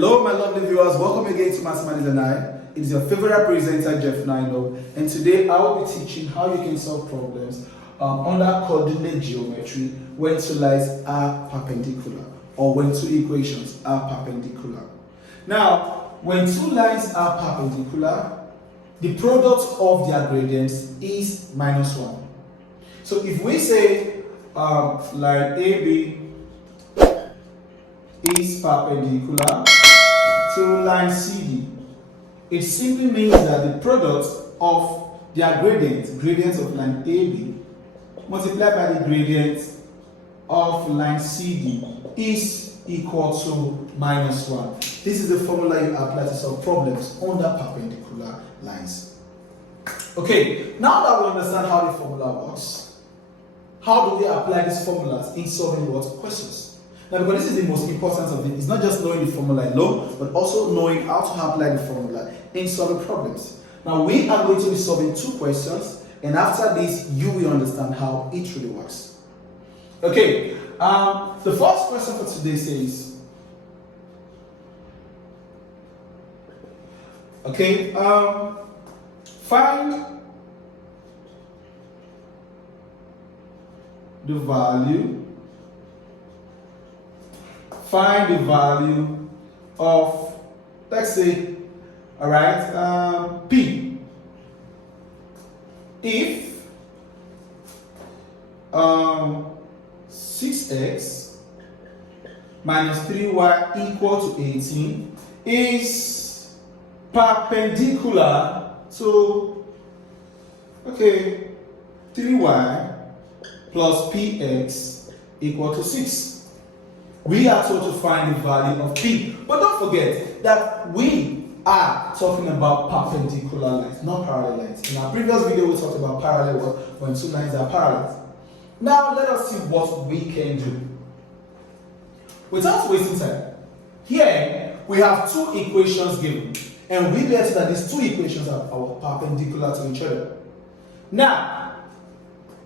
Hello, my lovely viewers. Welcome again to Mathematics and I. It is your favorite presenter, Jeff Nino, and today I will be teaching how you can solve problems under coordinate geometry when two lines are perpendicular or when two equations are perpendicular. Now, when two lines are perpendicular, the product of their gradients is -1. So if we say line AB is perpendicular to line CD, it simply means that the product of their gradients of line AB multiplied by the gradient of line CD is equal to -1. This is the formula you apply to solve problems under perpendicular lines. Okay, now that we understand how the formula works, how do we apply these formulas in solving what questions? Now, because this is the most important of it, it's not just knowing the formula alone, but also knowing how to apply the formula in solving problems. Now, we are going to be solving two questions, and after this, you will understand how it really works. Okay, the first question for today says, okay, find the value of, let's say, all right, P if 6x minus 3y equal to 18 is perpendicular to, okay, 3y plus px equal to 6. We are told to find the value of P. But don't forget that we are talking about perpendicular lines, not parallel lines. In our previous video, we talked about parallel when two lines are parallel. Now, let us see what we can do. Without wasting time, here we have two equations given, and we bet that these two equations are perpendicular to each other. Now,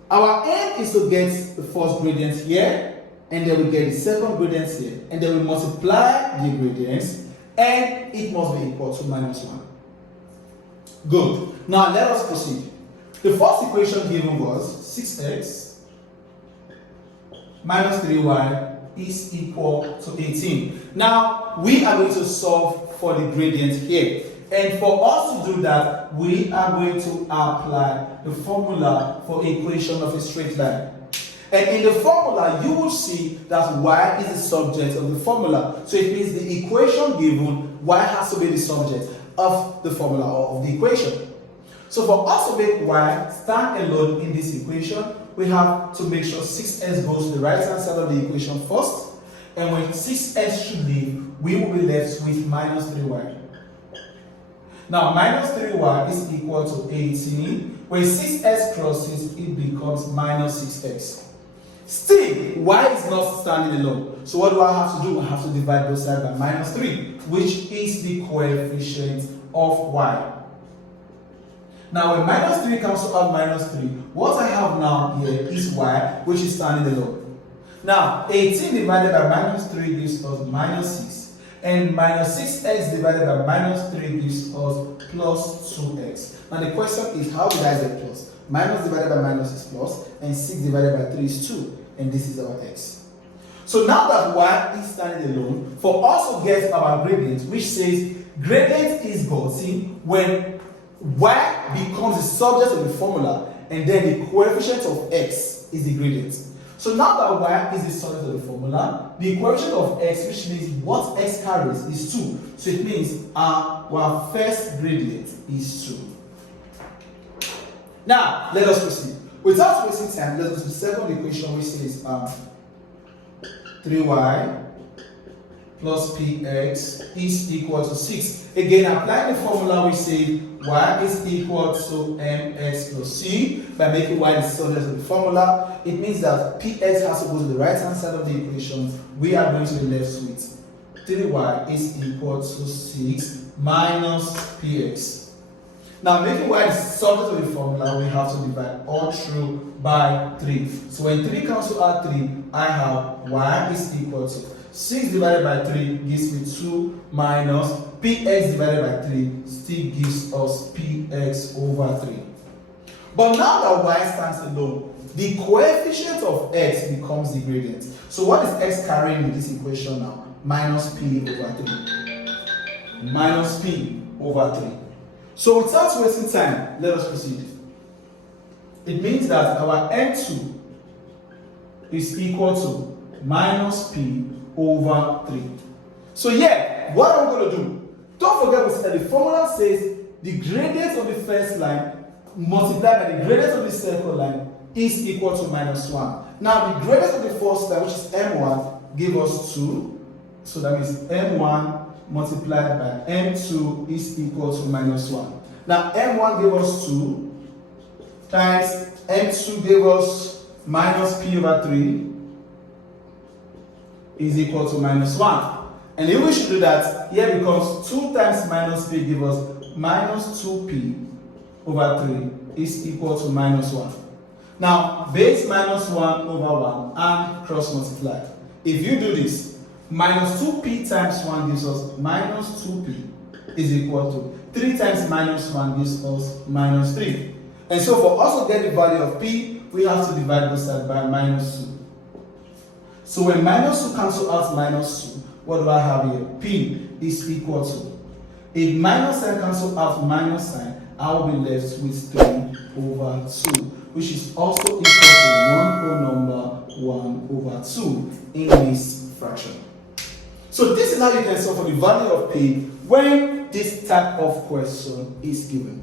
our aim is to get the first gradient here, and then we get the second gradient here, and then we multiply the gradients, and it must be equal to -1. Good. Now let us proceed. The first equation given was 6x minus 3y is equal to 18. Now we are going to solve for the gradient here, and for us to do that, we are going to apply the formula for equation of a straight line. And in the formula, you will see that y is the subject of the formula. So it means the equation given, y has to be the subject of the formula or of the equation. So for us to make y stand alone in this equation, we have to make sure 6s goes to the right hand side of the equation first. And when 6s should leave, we will be left with -3y. Now minus 3y is equal to 18. When 6s crosses, it becomes -6x. Still, y is not standing alone. So what do I have to do? I have to divide both sides by -3, which is the coefficient of y. Now, when -3 comes to add -3, what I have now here is y, which is standing alone. Now, 18 divided by -3 gives us -6. And -6x divided by -3 gives us +2x. Now, the question is, how did I get plus? Minus divided by minus is plus, and 6 divided by 3 is 2, and this is our x. So now that y is standing alone, for us to get our gradient, which says gradient is gotten when y becomes the subject of the formula, and then the coefficient of x is the gradient. So now that y is the subject of the formula, the coefficient of x, which means what x carries, is 2. So it means our first gradient is 2. Now, let us proceed. Without wasting time, let us do the second equation, which says 3y plus px is equal to 6. Again, applying the formula, we say y is equal to mx plus c. By making y the subject of the formula, it means that px has to go to the right-hand side of the equation. We are going to be left with 3y is equal to 6 minus px. Now, making y the subject of the formula, we have to divide all through by 3. So when 3 comes to add 3, I have y is equal to 6 divided by 3 gives me 2 minus px divided by 3 still gives us px over 3. But now that y stands alone, the coefficient of x becomes the gradient. So what is x carrying in this equation now? Minus p over 3. Minus p over 3. So without wasting time, let us proceed. It means that our n2 is equal to minus p over 3. So yeah, what I'm going to do, don't forget we said the formula says the gradient of the first line multiplied by the gradient of the second line is equal to minus 1. Now the gradient of the first line, which is m1, give us 2. So that means m1 multiplied by m2 is equal to minus 1. Now m1 gave us 2 times m2 gave us minus p over 3 is equal to minus 1. And if we should do that, here becomes 2 times minus p give us minus 2p over 3 is equal to minus 1. Now, base minus 1 over 1 and cross multiply. If you do this, minus 2p times 1 gives us minus 2p is equal to 3 times minus 1 gives us minus 3. And so for us to get the value of p, we have to divide both sides by minus 2. So when minus 2 cancel out minus 2, what do I have here? P is equal to, if minus sign cancel out minus sign, I will be left with 3 over 2, which is also equal to 1 whole number 1 over 2 in this fraction. So this is how you can solve for the value of p when this type of question is given.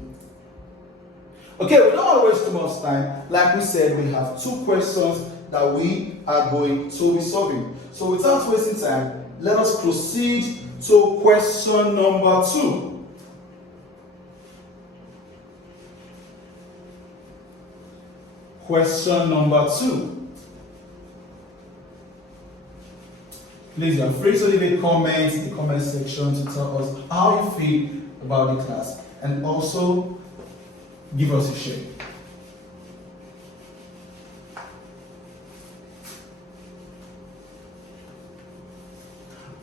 Okay, we don't want to waste too much time. Like we said, we have 2 questions that we are going to be solving. So without wasting time, let us proceed to question number 2. Question number 2. Please, you are free to leave a comment in the comment section to tell us how you feel about the class and also give us a share.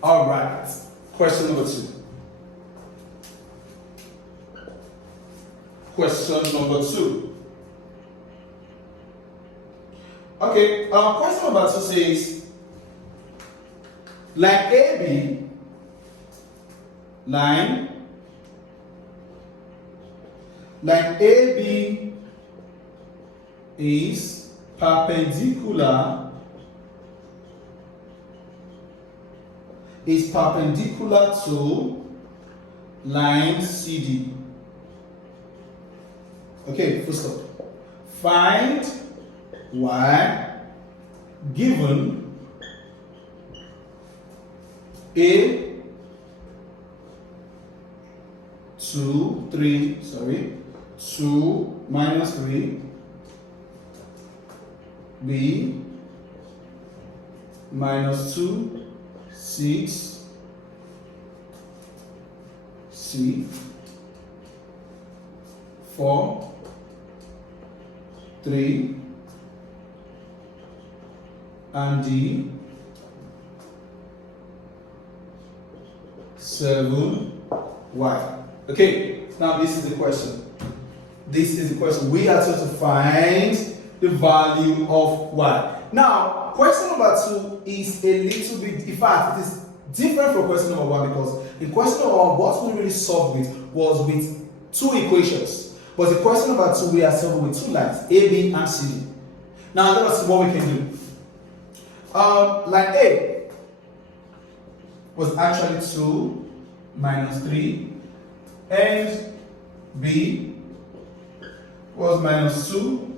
All right, question number 2. Question number 2. Okay, question number 2 says, line AB, line AB is perpendicular to line CD. Okay, full stop. Find y given a 2 minus 3 b minus 2 6 c 4 3 and d 7 y. Okay, now this is the question. We are supposed to find the value of y. Now, question number 2 is a little bit, in fact, it is different from question number 1 because in question number 1, what we really solved with was with 2 equations. But in question number 2, we are solving with 2 lines, A, B, and C. Now, let us see what we can do. Line A was actually 2 minus 3, and B was minus 2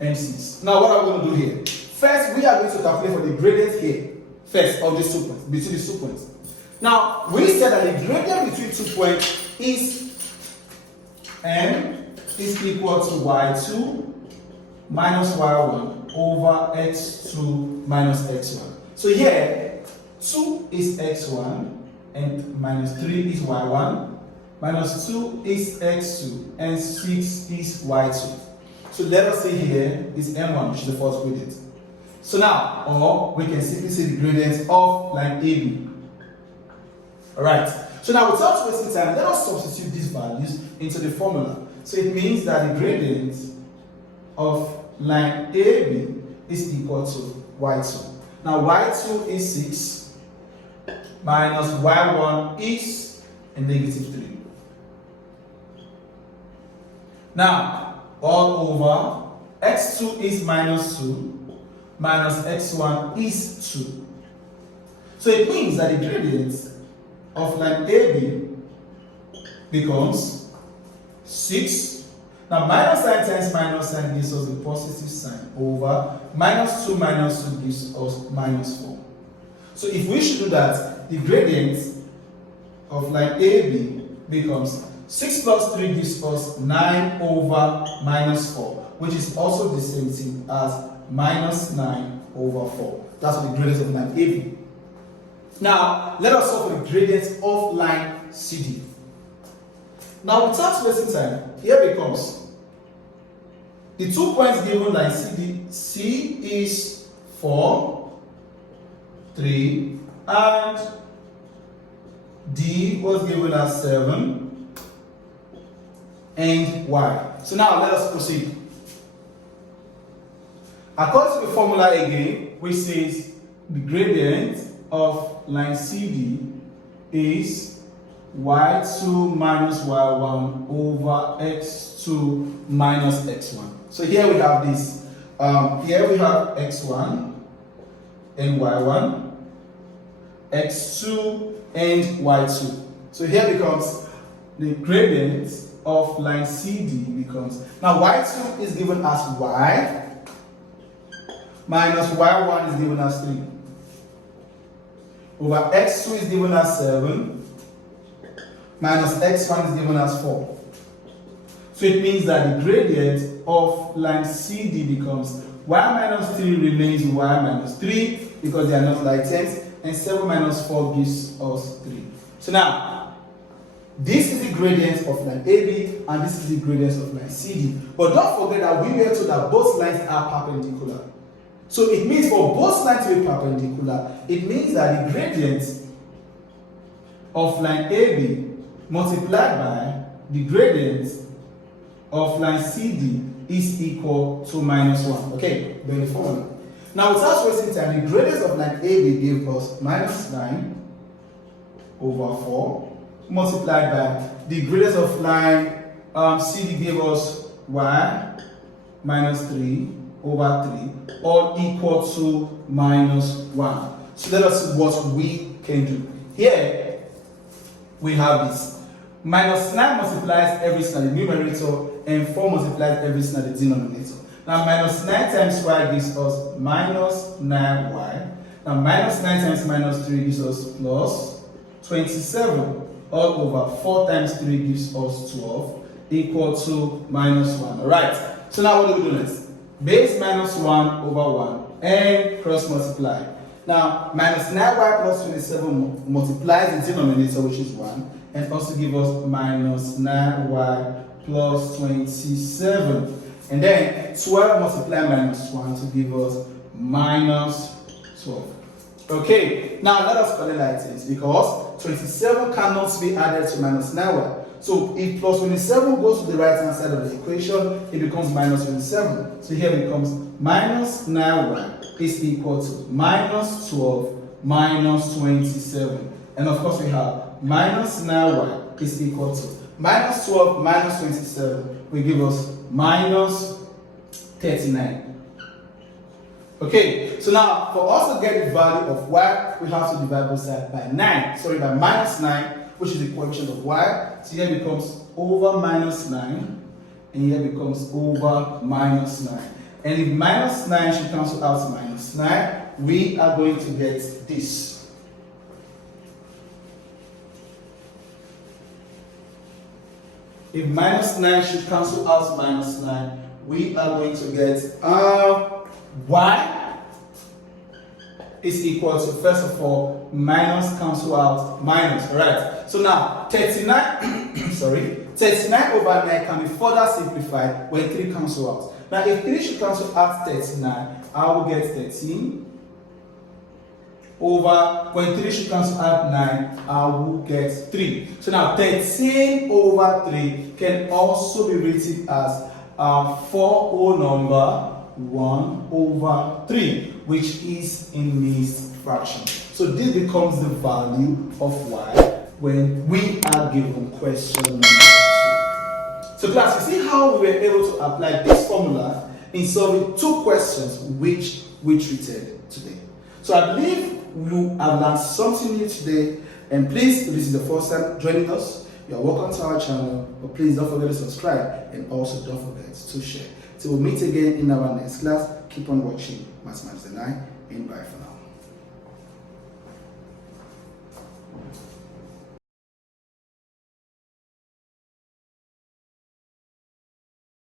and 6. Now, what I'm going to do here? First, we are going to calculate for the gradient here. First, of this 2 points, between these 2 points. Now, we said that the gradient between 2 points is m is equal to y2 minus y1 over x2 minus x1. So here, 2 is x1 and minus 3 is y1, minus 2 is x2 and 6 is y2. So let us say here is m1, which is the first gradient. So now, or we can simply say the gradient of line AB. Alright, so now without wasting time, let us substitute these values into the formula. So it means that the gradient of line AB is equal to y2. Now y2 is 6 minus y1 is a negative 3. Now, all over x2 is minus 2 minus x1 is 2. So it means that the gradient of line AB becomes 6. Now minus sign times minus sign gives us the positive sign over minus 2 gives us minus 4. So if we should do that, the gradient of line AB becomes 6 plus 3 gives us 9 over minus 4, which is also the same thing as minus 9 over 4. That's what the gradient of line AB. Now, let us solve for the gradient of line CD. Now, without wasting time, here becomes the 2 points given line CD. C is 4, 3, and D was given as 7, and Y. So now let us proceed. According to the formula again, which says the gradient of line CD is y2 minus y1 over x2 minus x1. So here we have this. Here we have x1 and y1, x2 and y2. So here becomes the gradient of line CD becomes, now y2 is given as y minus y1 is given as 3 over x2 is given as 7 minus x1 is given as 4. So it means that the gradient of line CD becomes y minus 3 remains y minus 3 because they are not like terms, and 7 minus 4 gives us 3. So now, this is the gradient of line AB and this is the gradient of line CD. But don't forget that we were told that both lines are perpendicular. So it means for both lines to be perpendicular, it means that the gradient of line AB multiplied by the gradient of line CD is equal to minus 1. Okay, then the formula. Now without wasting time, the gradient of line AB gave us minus 9 over 4 multiplied by the gradient of line CD gave us y minus 3 over 3, all equal to minus 1. So let us see what we can do. Here we have this. Minus 9 multiplies everything at the numerator and 4 multiplies everything at the denominator. Now minus 9 times y gives us minus 9y. Now minus 9 times minus 3 gives us plus 27. All over 4 times 3 gives us 12 equal to minus 1. Alright, so now what do we do next? Base minus 1 over 1 and cross multiply. Now minus 9y plus 27 multiplies the denominator, which is 1, and also give us minus 9y plus 27. And then 12 multiply minus 1 to give us minus 12. Okay, now let us call it like this because 27 cannot be added to minus 9y. So if plus 27 goes to the right hand side of the equation, it becomes minus 27. So here it becomes minus 9y is equal to minus 12 minus 27. And of course we have minus 9y is equal to minus 12 minus 27 will give us minus 39. Okay, so now for us to get the value of y, we have to divide both sides by 9. Sorry, by minus 9, which is the coefficient of y. So here becomes over minus 9, and here becomes over minus 9. And if minus 9 should cancel out minus 9, we are going to get this. If minus 9 should cancel out minus 9, we are going to get y is equal to, first of all, minus cancel out minus. Alright, so now 39 39 over 9 can be further simplified when 3 cancel out. Now, if 3 should cancel out 39, I will get 13 over, when 3 should cancel out 9, I will get 3. So now 13 over 3 can also be written as 4 whole number 1 over 3, which is in mixed fraction. So this becomes the value of y when we are given question number 2. So class, you see how we were able to apply this formula in solving 2 questions which we treated today. So I believe you have learned something new today, and please, if this is the first time joining us, you are welcome to our channel, but please don't forget to subscribe and also don't forget to share. So we'll meet again in our next class. Keep on watching Mathematics and I, and bye for now.